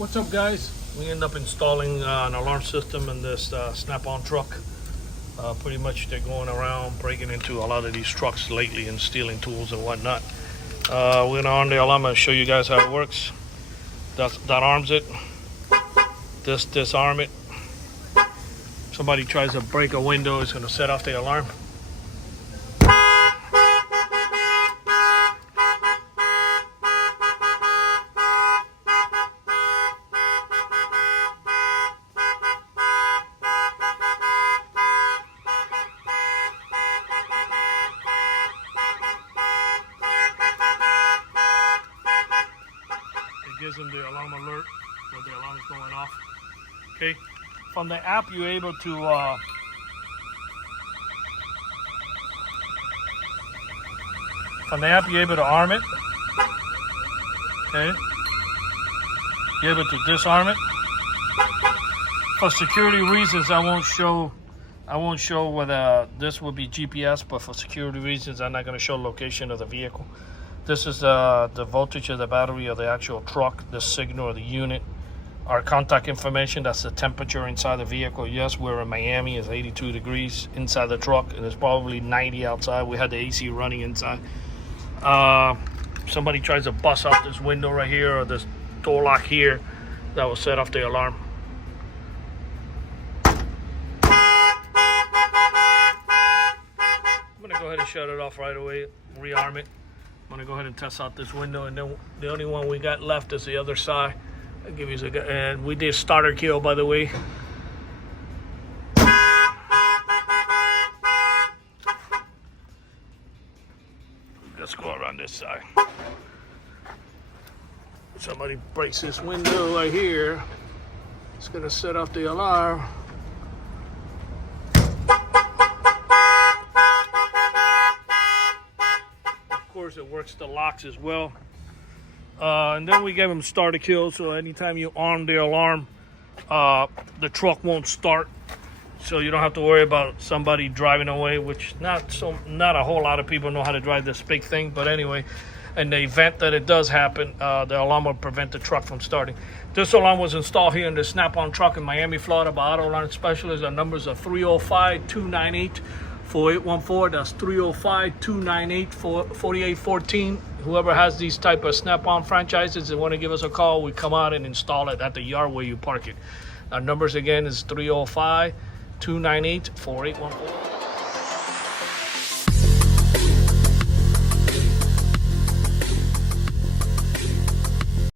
What's up, guys? We end up installing an alarm system in this Snap-on truck. Pretty much they're going around breaking into a lot of these trucks lately and stealing tools and whatnot. We're gonna arm the alarm and show you guys how it works. That arms it. This disarm it. Somebody tries to break a window, it's gonna set off the alarm. Gives them the alarm alert that the alarm is going off. Okay, from the app you're able to arm it. Okay, you're able to disarm it. For security reasons, I won't show whether this will be GPS, but for security reasons, I'm not going to show location of the vehicle. This is the voltage of the battery of the actual truck, the signal of the unit. Our contact information, that's the temperature inside the vehicle. Yes, we're in Miami, it's 82 degrees inside the truck, and it's probably 90 outside. We had the AC running inside. Somebody tries to bust out this window right here or this door lock here, that will set off the alarm. I'm gonna go ahead and shut it off right away, rearm it. I'm gonna go ahead and test out this window, and then the only one we got left is the other side. I'll give you a, and we did starter kill, by the way. Let's go around this side. Somebody breaks this window right here. It's gonna set off the alarm. It works the locks as well, and then we gave them starter kill, so anytime you arm the alarm, the truck won't start, so you don't have to worry about somebody driving away, which not a whole lot of people know how to drive this big thing. But anyway, in the event that it does happen, the alarm will prevent the truck from starting. This alarm was installed here in the Snap-on truck in Miami, Florida by Auto Alarm Specialists. Our numbers are 305-298-4814. That's 305-298-4814. Whoever has these type of Snap-on franchises and want to give us a call, we come out and install it at the yard where you park it. Our numbers again is 305-298-4814.